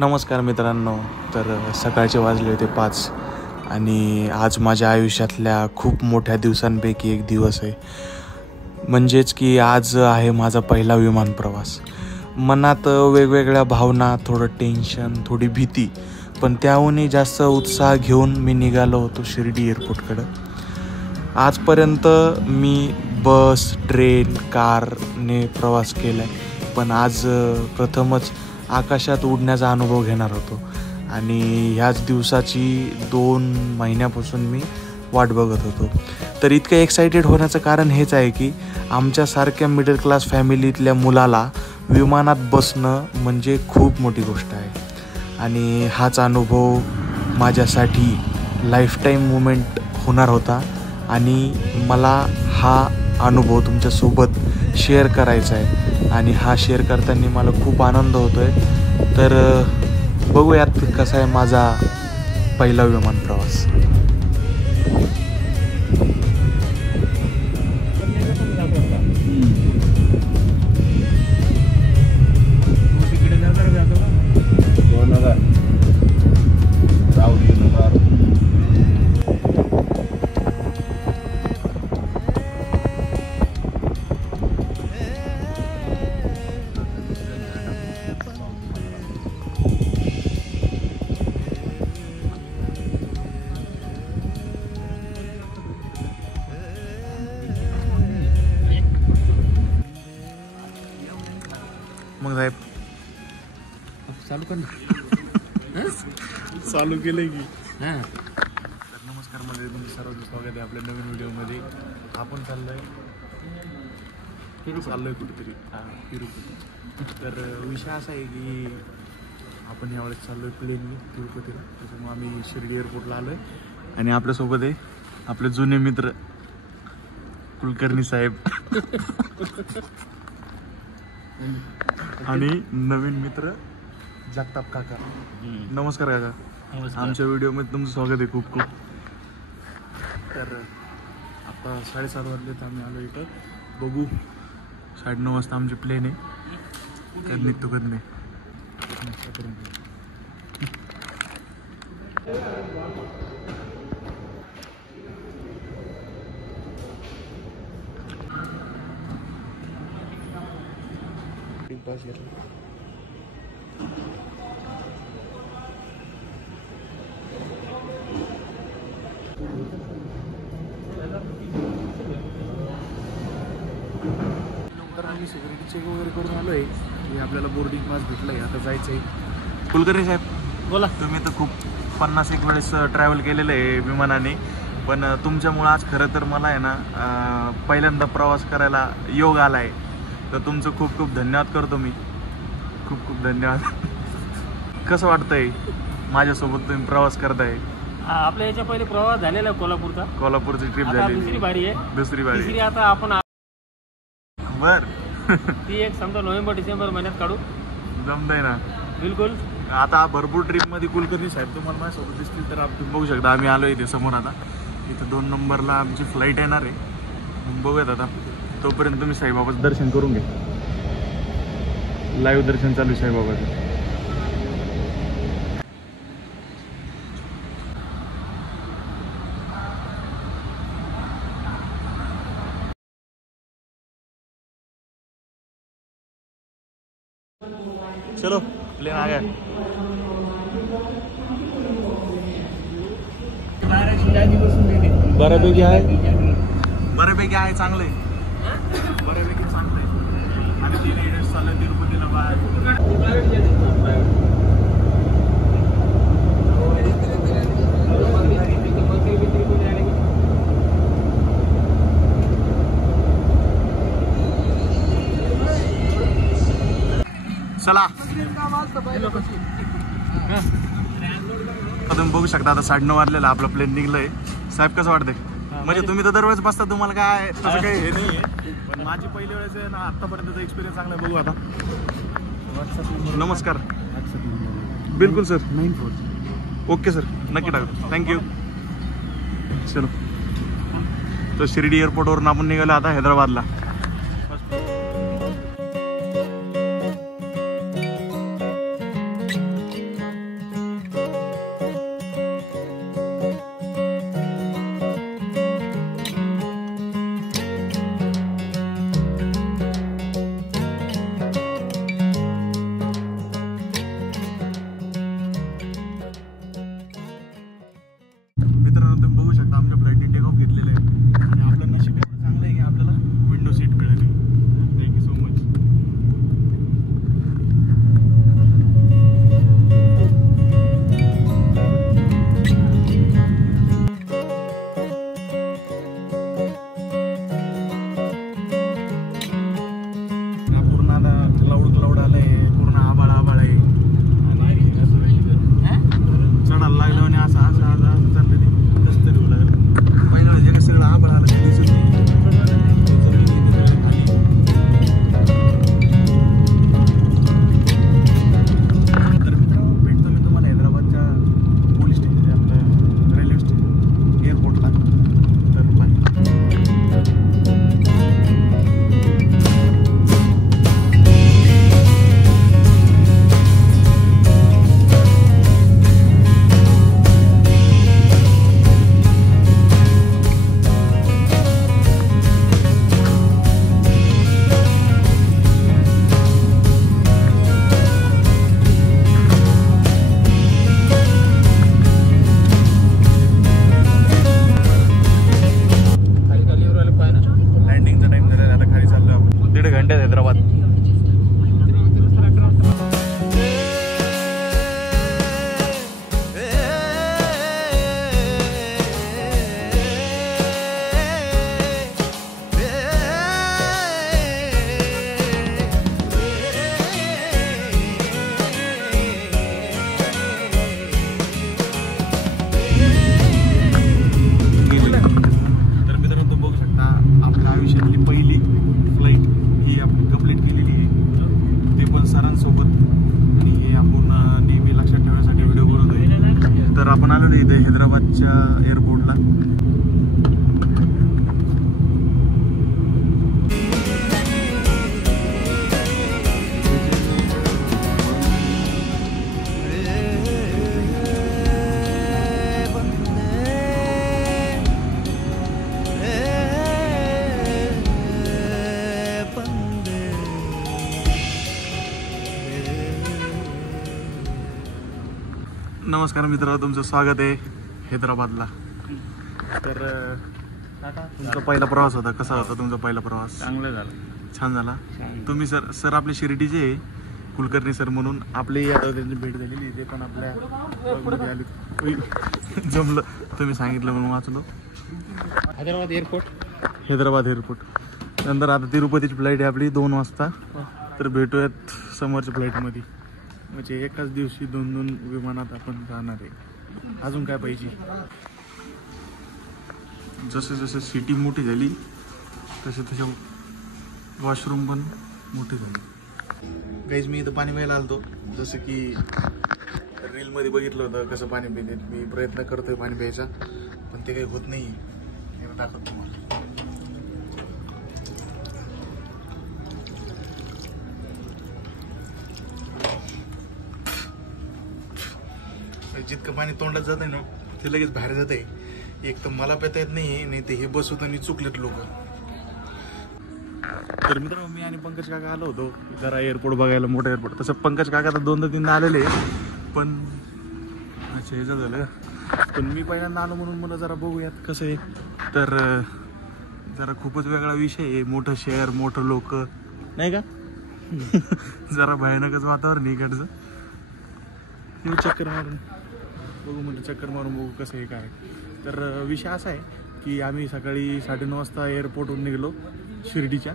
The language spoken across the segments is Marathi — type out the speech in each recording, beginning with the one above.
नमस्कार मित्रांनो. तर सकाळचे वाजले होते 5 आणि आज माझ्या आयुष्यातल्या खूप मोठ्या दिवसांपैकी एक दिवस आहे. म्हणजेच की आज आहे माझा पहिला विमान प्रवास. मनात वेगवेगळ्या भावना, थोडं टेन्शन, थोडी भीती, पण त्याहूनही जास्त उत्साह घेऊन मी निघालो होतो शिर्डी एअरपोर्टकडं. आजपर्यंत मी बस, ट्रेन, कारने प्रवास केला आहे, पण आज प्रथमच आकाशात उडण्याचा अनुभव घेणार होतो आणि ह्याच दिवसाची 2 महिन्यापासून मी वाट बघत होतो. तर इतकं एक्सायटेड होण्याचं कारण हेच आहे की आमच्यासारख्या मिडल क्लास फॅमिलीतल्या मुलाला विमानात बसणं म्हणजे खूप मोठी गोष्ट आहे आणि हाच अनुभव माझ्यासाठी लाईफटाईम मुमेंट होणार होता आणि मला हा अनुभव तुमच्यासोबत शेअर करायचा आहे आणि हा शेअर करताना मला खूप आनंद होतो आहे. तर बघूयात कसा आहे माझा पहिला विमान प्रवास. मग साहेब चालू कर ना. चालू केलं की. हां, तर नमस्कार मंडळी, तुमचं सर्वांचं स्वागत आहे आपल्या नवीन व्हिडिओमध्ये. आपण चाललोय कुठेतरी तिरुपती. तर विषय असा आहे की आपण यावेळेस चाललोय प्लेननी तिरुपतीला. त्याच्यामुळे आम्ही शिर्डी एअरपोर्टला आलोय आणि आपल्यासोबत आहे आपले जुने मित्र कुलकर्णी साहेब आणि नवीन मित्र जगताप काका. नमस्कार काका. आमच्या व्हिडिओमध्ये तुमचं स्वागत आहे खूप खूप. तर आता 7:30 वाजले तर आम्ही आलो इथं. बघू 9:30 वाजता आमची प्लेन आहे. कधी निघतो कधी नाही. नंतर आम्ही सिक्युरिटी चेक वगैरे करून आलो आहे की आपल्याला बोर्डिंग पास भेटलं आहे. आता जायचं आहे. कुलकर्णी साहेब बोला. तुम्ही तर खूप 50-1 वेळेस ट्रॅव्हल केलेलं आहे विमानाने, पण तुमच्यामुळं आज खरं तर मला आहे ना पहिल्यांदा प्रवास करायला योग आला आहे. तर तुमचं खूप खूप धन्यवाद करतो मी. खूप खूप धन्यवाद. कसं वाटतंय माझ्यासोबत तुम्ही प्रवास करताय? आपल्या याच्या पहिले प्रवास झालेला आहे कोल्हापूरची ट्रिप आता झाली. दुसरी बारी आहे. दुसरी आता आपण बर ती एक समजा नोव्हेंबर-डिसेंबर महिन्यात काढू. जमतंय ना. बिलकुल. आता भरपूर ट्रिपमध्ये कुलकर्णी साहेब तुम्हाला माझ्यासोबत दिसतील तर आपण बघू शकता. आम्ही आलो इथे समोर. आता इथं 2 नंबरला आमची फ्लाईट येणार आहे. मग बघूयात आता. तोपर्यंत तुम्ही साईबाबाचं दर्शन करून घ्या. लाईव्ह दर्शन चालू आहे साईबाबाचं. चलो प्लेन आ गया. बऱ्यापैकी आहे चांगलं आहे. बऱ्यापैकी चांगलं आहे. आणि 3 इडियट्स चाललंय तिरुपतीला बाहेर. चला तुम्ही बघू शकता. आता 9:30 वाजलेला आपलं प्लेन निघलंय. साहेब कसं वाटतंय? म्हणजे तुम्ही तर दरवेळेस बसता, तुम्हाला काय तसं काही हे नाही आहे, पण माझी पहिली वेळेस आहे ना आत्तापर्यंतचा एक्सपिरियन्स चांगला आहे. बघू आता. नमस्कार. बिलकुल सर. 94. ओके सर, नक्की टाकू. थँक्यू. चलो. तर शिर्डी एअरपोर्टवरून आपण निघालो आता हैदराबादला. आता आमच्या फ्लाईटने टेक ऑफ घेतलेले आहे आणि आपलं नशीब एवढं चांगलं आहे की आपल्याला विंडो सीट मिळाली. Thank you so much. पूर्ण आता क्लाउड आलंय, पूर्ण आभाळ आहे आणि चढायला लागलं आणि असं चाललं ते कसं तरी होऊ लागलं. पहिलं जे कसं सगळं आभाळ आलं ते दिसत नाही. तर मित्रांनो भेटतो मी तुम्हाला हैदराबादच्या पोलीस स्टेशन आपलं रेल्वे स्टेशन एअरपोर्टला. तर बाय. लँडिंगचा टाइम झालेला, आता खाली चाललो आपण. 1.5 घंट्यात हैदराबाद. तर मित्रांनो तो बघू शकता आपल्या आयुष्यातली पहिली फ्लाईट ही आपण कंप्लीट केलेली आहे, ते पण सरांसोबत. आणि हे आपण नेहमी लक्षात ठेवण्यासाठी व्हिडिओ बनवतोय. तर आपण आलो इथे हैदराबादच्या एअरपोर्टला. नमस्कार मित्रांनो, तुमचं स्वागत आहे हैदराबादला. तर तुमचा पहिला प्रवास होता, कसा होता तुमचा पहिला प्रवास? चांगलं झालं, छान झाला. तुम्ही सर आपले शिर्डीचे आहे, कुलकर्णी सर म्हणून आपली त्यांची भेट झालेली. ते पण आपल्या आली जमलं, तुम्ही सांगितलं म्हणून वाचलो. हैदराबाद एअरपोर्ट नंतर आता तिरुपतीची फ्लाईट आहे आपली 2 वाजता. तर भेटूयात समोरच्या फ्लाईटमध्ये. म्हणजे एकाच दिवशी 2 विमानात आपण जाणार आहे. अजून काय पाहिजे? जसं सिटी मोठी झाली तसे वॉशरूम पण मोठे झाले. गाईज मी इथं पाणी प्यायला आलतो, जसं की रीलमध्ये बघितलं होतं कसं पाणी पिते. मी प्रयत्न करतोय पाणी प्यायचा, पण ते काही होत नाही. दाखवतो तुम्हाला. जितकं पाणी तोंडात जात आहे ना ते लगेच बाहेर जात आहे. एक तर मला पेता येत नाही ते हे बसवत आणि चुकलेत लोक. तर मित्रांनो मी आणि पंकज काका आलो होतो जरा एअरपोर्ट बघायला, मोठा एअरपोर्ट. तसं पंकज काका तर 2-3दा आलेले, पण अच्छा ह्याचं झालं. पण मी पहिल्यांदा आलो म्हणून मला जरा बघूयात कसं आहे. तर जरा खूपच वेगळा विषय आहे. मोठं शहर, मोठं लोक, नाही का? जरा भयानकच वातावरण इकडचं. चक्कर मारून बघू म्हणजे चक्कर मारून बघू कसं आहे काय. तर विषय असा आहे की आम्ही सकाळी 9:30 वाजता एअरपोर्टहून निघलो शिर्डीच्या.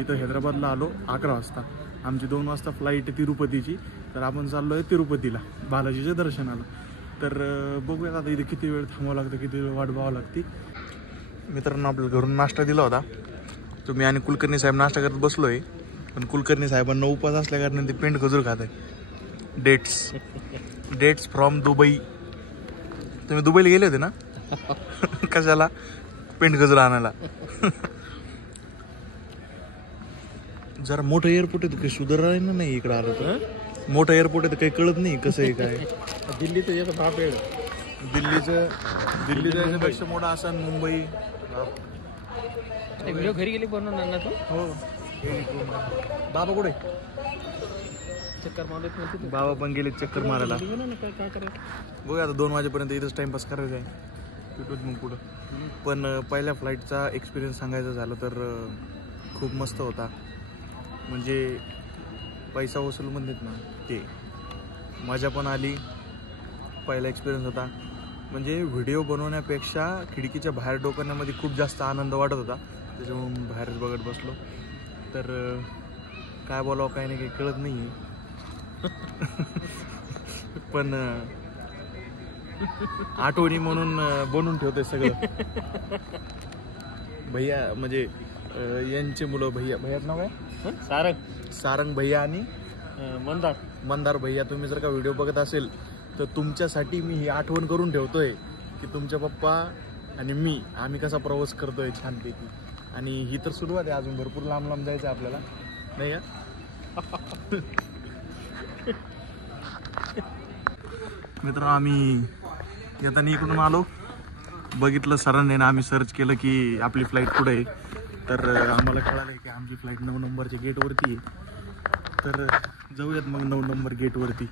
इथं हैदराबादला आलो 11 वाजता. आमची 2 वाजता फ्लाईट आहे तिरुपतीची. तर आपण चाललो आहे तिरुपतीला बालाजीच्या दर्शनाला. तर बघूया आता इथे किती वेळ थांबावं लागतं, किती वेळ वाट बघावं लागते. मित्रांनो आपल्याला घरून नाश्ता दिला होता. तुम्ही आणि कुलकर्णी साहेब नाश्ता करत बसलो आहे. पण कुलकर्णी साहेबांना उपास असल्या कारणाने ते पेंट खजूर खात आहे. Dates from Dubai. तुम्ही दुबईला गेले होते ना? कशाला? पेंट खजूर आणायला. जरा मोठं एअरपोर्ट आहे, काही सुधारायला नाही इकडं आलं तर. मोठं एअरपोर्ट आहे तर काही कळत नाही कसं आहे काय. दिल्लीचं याचं बाप आहे. दिल्लीचं याच्यापेक्षा मोठा असा मुंबई. व्हिडिओ घरी गेली बनवून आणला तो. हो. बाबा कुठे? चक्कर मारत. बाबा पण गेले चक्कर मारायला. काय करायचं? बघूया आता 2 वाजेपर्यंत इथंच टाइमपास करायचा आहे. भेटूच मग पुढं. पण पहिल्या फ्लाईटचा एक्सपिरियन्स सांगायचं झालं तर खूप मस्त होता. म्हणजे पैसा वसूल म्हणतात ना ते, मजा पण आली. पहिला एक्सपिरियन्स होता. म्हणजे व्हिडिओ बनवण्यापेक्षा खिडकीच्या बाहेर डोकावण्यामध्ये खूप जास्त आनंद वाटत होता. त्याच्यामुळे बाहेरच बघत बसलो. तर काय बोलावं काय नाही काही कळत नाही. पण आठवणी म्हणून बनवून ठेवते सगळं. भैया म्हणजे यांचे मुलं भैयाचं नाव काय? सारंग भैया आणि मंदार भैया. तुम्ही जर का व्हिडिओ बघत असेल तर तुमच्यासाठी मी ही आठवण करून ठेवतोय की तुमच्या पप्पा आणि मी आम्ही कसा प्रवास करतोय छानपैकी. आणि ही तर सुरुवात आहे, अजून भरपूर लांब लांब जायचं आहे आपल्याला, नाही का? मित्रांनो, आम्ही येताना इकडून आलो, बघितलं सरांनी ना, आम्ही सर्च केलं की आपली फ्लाईट कुठे आहे. तर आम्हाला कळालं की आमची फ्लाईट 9 नंबरच्या गेटवरती आहे. तर जाऊयात मग 9 नंबर गेटवरती.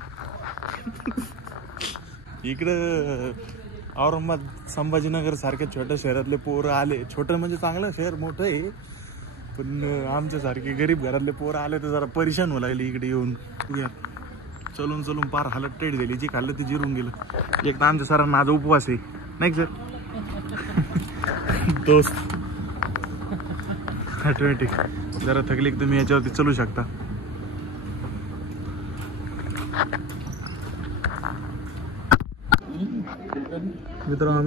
इकडं औरंगाबाद संभाजीनगर सारख्या छोट्या शहरातले पोरं आले. छोटं म्हणजे चांगलं शहर, मोठं आहे, पण आमच्यासारखे गरीब घरातले पोरं आले तर जरा परेशान व्हायला लागले इकडे येऊन. चलून चलून पार हालत टेट झाली. जी खाल्लं ते जिरून गेलं. एक तर आमच्या सरांना आज उपवास आहे, नाही सर? दोस्त ऑटोमॅटिक जरा थकली की तुम्ही याच्यावरती चलू शकता. मित्रांनो,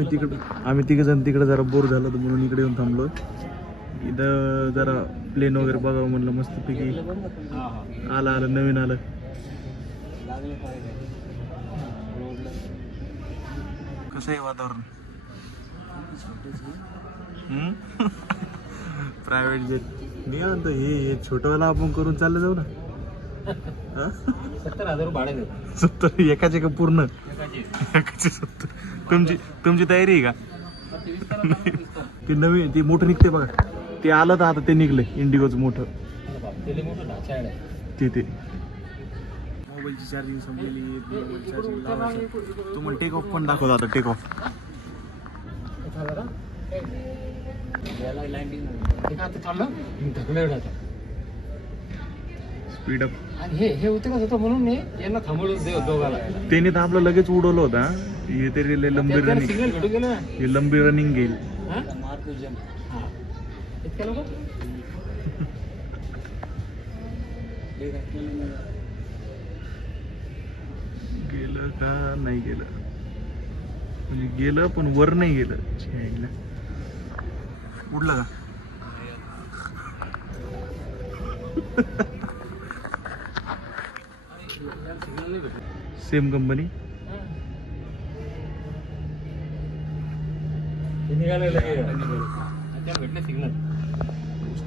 आम्ही तिघ जण तिकडे जरा बोर झालं तर म्हणून इकडे येऊन थांबलो. इथं जरा प्लेन वगैरे बघावं म्हणलं मस्तपैकी. आलं नवीन आलं. कसं आहे वातावरण? प्रायव्हेट जेट निवांत. हे छोटंवाला आपण करून चाललं जाऊ ना. 70,000 भाडे देतो. 70 एकाचे का पूर्ण? एकाचे 70. तुमची तयारी आहे का? ते नवीन ते मोठं निघते बघा, ते आलं तर आता ते निघलंय इंडिगोचं मोठं. ते मोबाईलची चार्जिंग संपलेली. मोबाईल चार्जिंग लावायचं. तुम्हाला टेक ऑफ पण दाखवतो आता. Take off speed up. हे होते कसं होतं म्हणून मी यांना थांबवलं दोघाला. त्याने तर आपलं लगेच उडवलं होता. हे तरी लंबी रनिंग, सिग्नल भेटून गेलं ना. हे लंबी रनिंग घेईल. इतक्या लोक गेलं का नाही गेलं? म्हणजे गेलं पण वर नाही गेलं. उडलं का? सेम कंपनी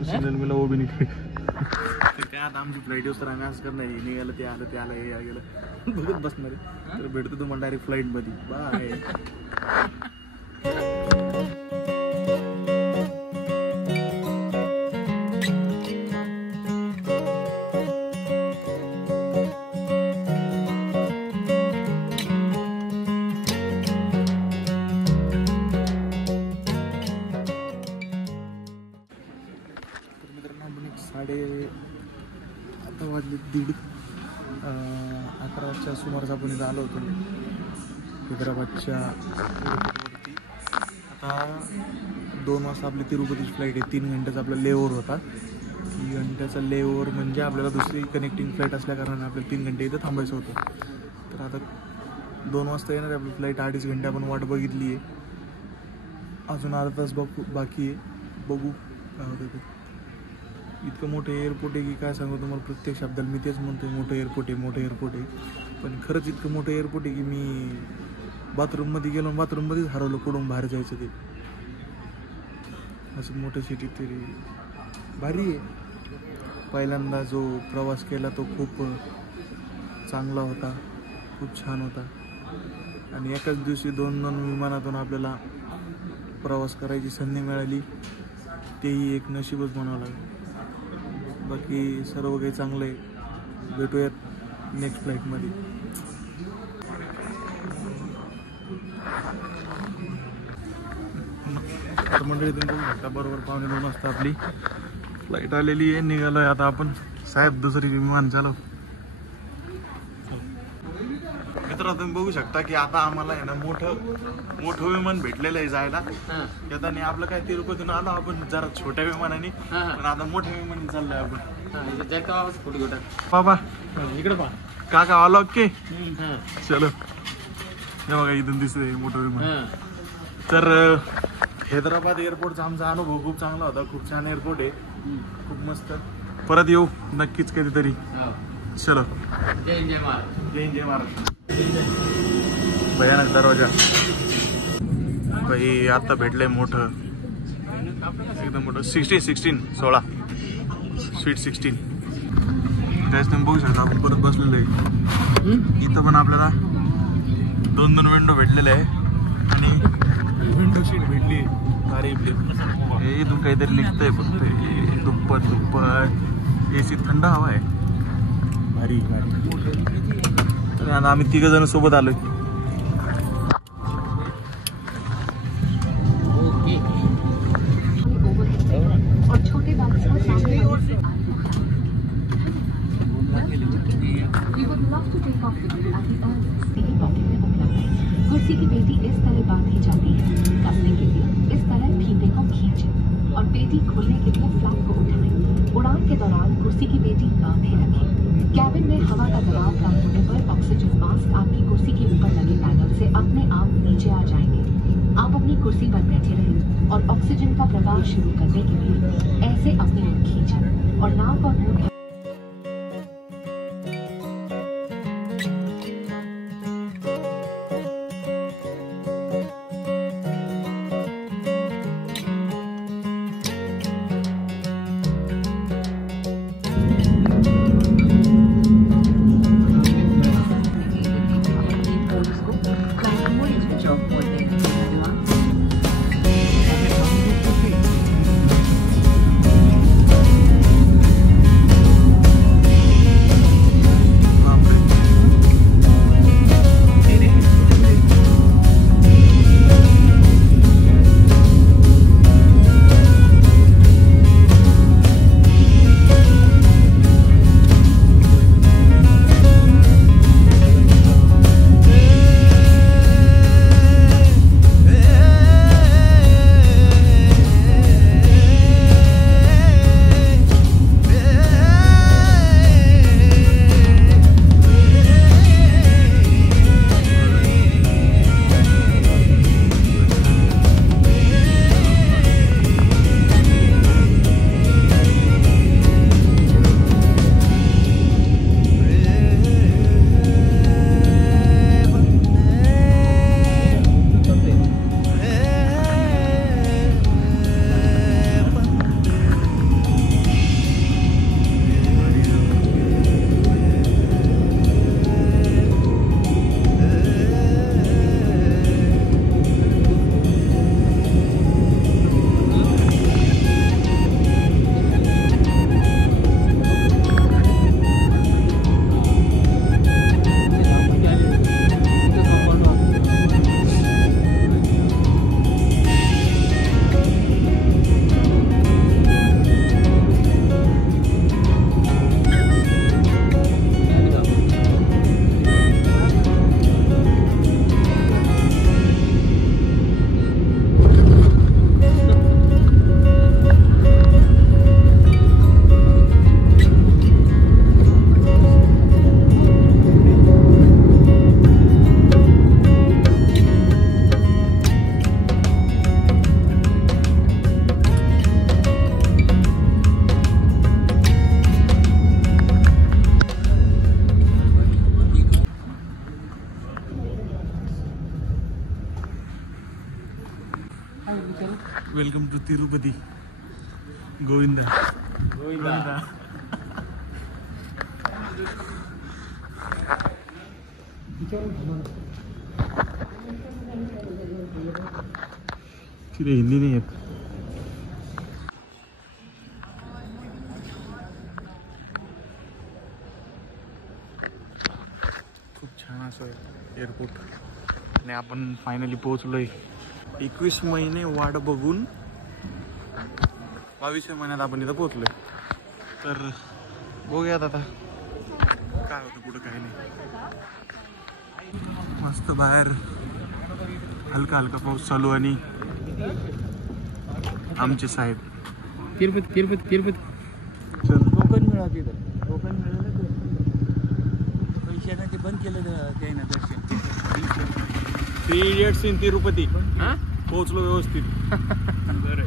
सिग्नल मिला वो भी नहीं. काय आता आमची फ्लाईट तर आम्ही असं करणार, हे निघालं ते आलं हे गेलं बघत बसणार आहे. तर भेटतो तुम्हाला डायरेक्ट फ्लाईट मध्ये. बाय. आता वाजले 11:30च्या सुमारास आपण इथं आलो होतो हैदराबादच्या एअरपोर्टवरती. आता 2 वाजता आपली तिरुपतीची फ्लाईट आहे. 3 घंट्याचा आपला लेओव्हर होता. 3 घंट्याचा लेओव्हर म्हणजे आपल्याला दुसरी कनेक्टिंग फ्लाईट असल्या कारणाने आपल्याला 3 घंटे इथं थांबायचं होतं. तर आता 2 वाजता येणार आहे आपली फ्लाईट. 2.5 घंटे आपण वाट बघितली आहे. अजून अर्धा तास बाकी आहे. बघू काय होतं ते. इतकं मोठं एअरपोर्ट आहे की काय सांगू तुम्हाला. प्रत्येक शब्दाला मी तेच म्हणतो, मोठं एअरपोर्ट आहे. पण खरंच इतकं मोठं एअरपोर्ट आहे की मी बाथरूममध्ये गेलो, बाथरूममध्येच हरवलं कुठून बाहेर जायचं ते. असं मोठं सिटी तरी भारी आहे. पहिल्यांदा जो प्रवास केला तो खूप चांगला होता, खूप छान होता. आणि एकाच दिवशी 2 विमानातून आपल्याला प्रवास करायची संधी मिळाली. तेही एक नशीबच म्हणावं लागेल. बाकी सर्व काही चांगलं आहे. भेटूयात नेक्स्ट फ्लाईटमध्ये. तर मंडळी तुम्ही बघू शकता बरोबर 1:45 वाजता आपली फ्लाईट आलेली आहे. निघालोय आता आपण. साहेब दुसरी विमान चालव. मित्र तुम्ही बघू शकता की आता आम्हाला आहे ना मोठं विमान भेटलेलं आहे जायला. येताना आपलं काय तिरुपतीतून आलो आपण जरा छोट्या विमानाने, पण आता मोठ्या विमानाने चाललोय आपण. फोटो बाबा इकडे पहा. काका आलो ओके चलो. हे बघा इथून दिसतंय मोठं विमान. तर हैदराबाद एअरपोर्टचा आमचा अनुभव खूप चांगला होता. खूप छान एअरपोर्ट आहे, खूप मस्त. परत येऊ नक्कीच कधीतरी. चलो. जय जय महाराज. जय जय महाराज. भयानक दरवाजा भाई आता भेटलंय मोठं एकदम मोठं 16 स्वीट 16. त्याच तुम्ही बघू शकता आपण परत बसलेलो आहे. इथं पण आपल्याला 2 विंडो भेटलेले आहे आणि विंडो सीट भेटली भारी. इथून काहीतरी निघतंय फक्त दुप्पट AC थंड हवा आहे भारी. तर आता आम्ही 3 जण सोबत आलोय. और छोटे बॉक्स को सामने We would love to take off with you at the earliest. Sidhi pocket में उपलब्ध है. कुर्सी की पेटी इस तरह बांधी जाती है. कसने के लिए इस तरह फीते को खींचें और पेटी खोलने के लिए फ्लैप को उठाएं. उड़ान के दौरान कुर्सी की पेटी बांधे रखें. कैबिन में हवा का दबाव कम होने पर ऑक्सीजन मास्क आपकी कुर्सी के ऊपर लगे पैनल से अपने आप नीचे आ जाएंगे. आप अपनी कुर्सी पर बैठे रहें और ऑक्सीजन का प्रवाह शुरू करने के लिए ऐसे अपनी ओर खींचें और नाक और मुंह वेलकम टू तिरुपती. गोविंदा गोविंदा. तिथे हिंदी नाही येत. खूप छान असं एअरपोर्ट आणि आपण फायनली पोहोचलोय 21 महिने वाट बघून 22व्या महिन्यात आपण इथं पोहोचलोय. तर बघूयात आता काय होतं पुढं, काही नाही. मस्त बाहेर हलका हलका पाऊस चालू आणि आमचे साहेब किरपत चल टोकन मिळालं तिथं. टोकन मिळालं पैशाने ते बंद केलं ते ना दर्शन. 3 Idiots इन तिरुपती पोहोचलो व्यवस्थित. बरं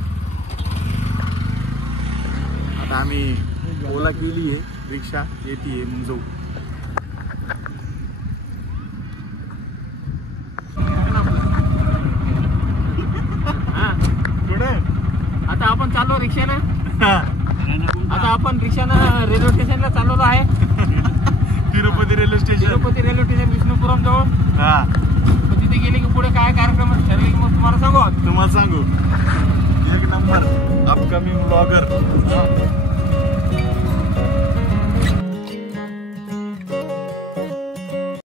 आता आम्ही ओला केली आहे, रिक्षा येते मग जाऊ. आता आपण चाललो रिक्षानं. आता आपण रिक्षानं रेल्वे स्टेशनला चालवलो आहे. तिरुपती रेल्वे स्टेशन, विष्णुपुरम जवळ. तिथे गेले की पुढे काय कार्यक्रम ठरले मग तुम्हाला सांगू. एक नंबर अपकमिंग ब्लॉगर.